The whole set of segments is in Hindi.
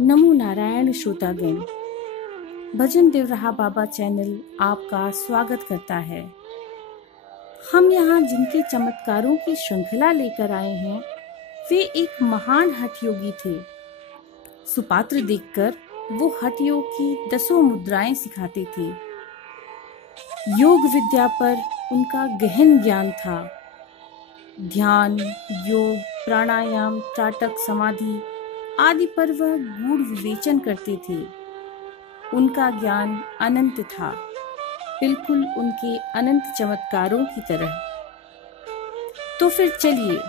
नमो नारायण श्रोतागण। भजन देवराहा बाबा चैनल आपका स्वागत करता है। हम यहाँ जिनके चमत्कारों की श्रृंखला लेकर आए हैं वे एक महान हठ योगी थे। सुपात्र देखकर वो हठ योग की 10 मुद्राएं सिखाते थे। योग विद्या पर उनका गहन ज्ञान था। ध्यान, योग, प्राणायाम, त्राटक, समाधि आदि पर वह गूढ़ विवेचन करते थे। उनका ज्ञान अनंत था, बिल्कुल उनके अनंत चमत्कारों की तरह। तो फिर चलिए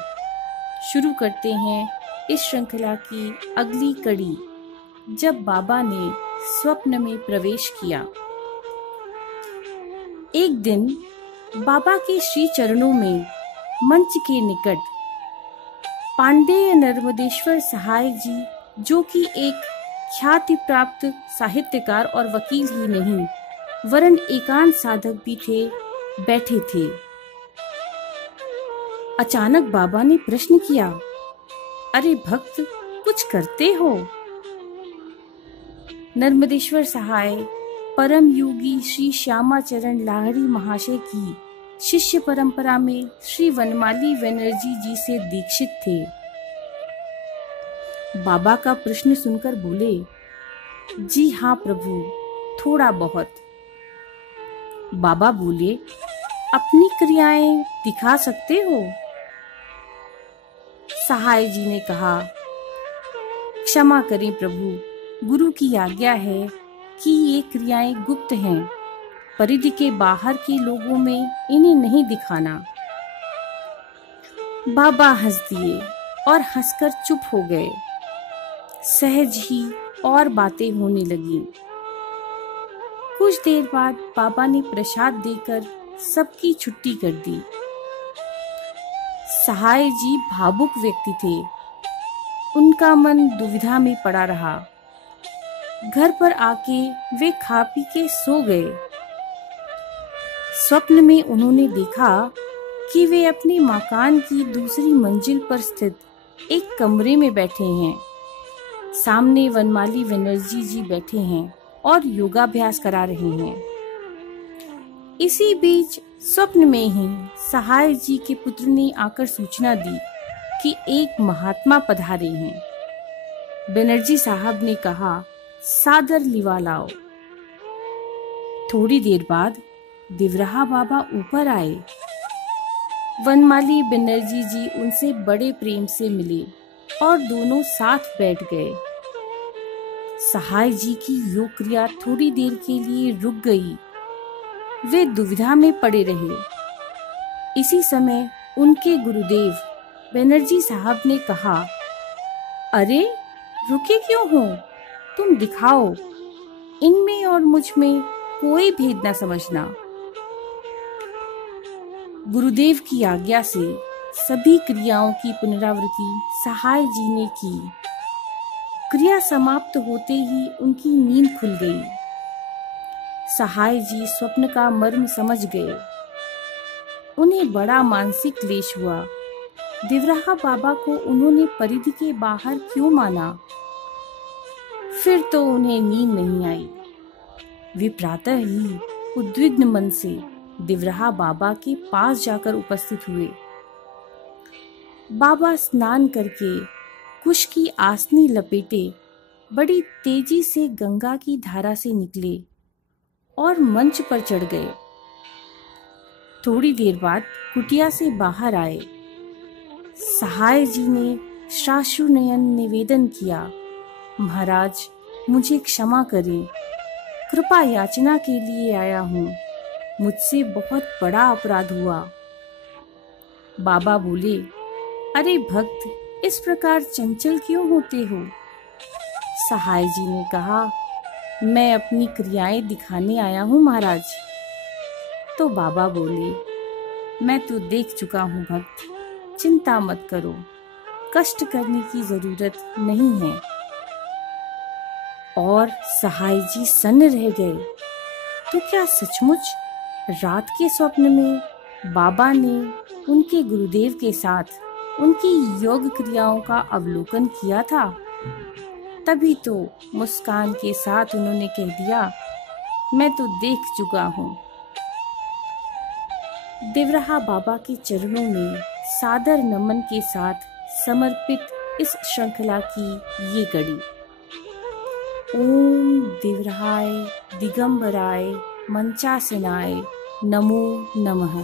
शुरू करते हैं इस श्रृंखला की अगली कड़ी, जब बाबा ने स्वप्न में प्रवेश किया। एक दिन बाबा के श्री चरणों में मंच के निकट पांडेय नर्मदेश्वर सहाय जी, जो कि एक ख्याति प्राप्त साहित्यकार और वकील ही नहीं वरन एकांत साधक भी थे, बैठे थे। अचानक बाबा ने प्रश्न किया, अरे भक्त, कुछ करते हो? नर्मदेश्वर सहाय परम योगी श्री श्यामाचरण लाहिड़ी महाशय की शिष्य परंपरा में श्री वनमाली बनर्जी जी से दीक्षित थे। बाबा का प्रश्न सुनकर बोले, जी हाँ प्रभु, थोड़ा बहुत। बाबा बोले, अपनी क्रियाएं दिखा सकते हो? सहाय जी ने कहा, क्षमा करें प्रभु, गुरु की आज्ञा है कि ये क्रियाएं गुप्त हैं, परिधि के बाहर के लोगों में इन्हें नहीं दिखाना। बाबा हंस दिए और हंसकर चुप हो गए। सहज ही और बातें होने लगी। कुछ देर बाद बाबा ने प्रसाद देकर सबकी छुट्टी कर दी। सहाय जी भावुक व्यक्ति थे। उनका मन दुविधा में पड़ा रहा। घर पर आके वे खा पी के सो गए। स्वप्न में उन्होंने देखा कि वे अपने मकान की दूसरी मंजिल पर स्थित एक कमरे में बैठे हैं। सामने वनमाली बनर्जी जी बैठे हैं और योगाभ्यास करा रहे हैं। इसी बीच स्वप्न में ही सहाय जी के पुत्र ने आकर सूचना दी कि एक महात्मा पधारे हैं। बनर्जी साहब ने कहा, सादर लिवा लाओ। थोड़ी देर बाद देवराहा बाबा ऊपर आए। वनमाली बनर्जी जी उनसे बड़े प्रेम से मिले और दोनों साथ बैठ गए। सहाय जी की योग क्रिया थोड़ी देर के लिए रुक गई। वे दुविधा में पड़े रहे। इसी समय उनके गुरुदेव बनर्जी साहब ने कहा, अरे रुके क्यों हो? तुम दिखाओ, इनमें और मुझ में कोई भेद न समझना। गुरुदेव की आज्ञा से सभी क्रियाओं की पुनरावृत्ति सहाय जी ने की। क्रिया समाप्त होते ही उनकी नींद खुल गई। सहाय जी स्वप्न का मर्म समझ गए। उन्हें बड़ा मानसिक क्लेश हुआ। देवराहा बाबा को उन्होंने परिधि के बाहर क्यों माना? फिर तो उन्हें नींद नहीं आई। वे प्रातः ही उद्विग्न मन से देवराहा बाबा के पास जाकर उपस्थित हुए। बाबा स्नान करके कुश की आसनी लपेटे बड़ी तेजी से गंगा की धारा से निकले और मंच पर चढ़ गए। थोड़ी देर बाद कुटिया से बाहर आए। सहाय जी ने साश्रुनयन निवेदन किया, महाराज मुझे क्षमा करें, कृपा याचना के लिए आया हूँ, मुझसे बहुत बड़ा अपराध हुआ। बाबा बोले, अरे भक्त, इस प्रकार चंचल क्यों होते हो? सहाय जी ने कहा, मैं अपनी क्रियाएं दिखाने आया हूँ महाराज। तो बाबा बोले, मैं तो देख चुका हूँ भक्त, चिंता मत करो, कष्ट करने की जरूरत नहीं है। और सहाय जी सन्न रह गए। तो क्या सचमुच रात के स्वप्न में बाबा ने उनके गुरुदेव के साथ उनकी योग क्रियाओं का अवलोकन किया था? तभी तो मुस्कान के साथ उन्होंने कह दिया, मैं तो देख चुका हूँ। देवराहा बाबा के चरणों में सादर नमन के साथ समर्पित इस श्रृंखला की ये कड़ी। ओम देवराय दिगंबराय मंचासनाय नमो नमः।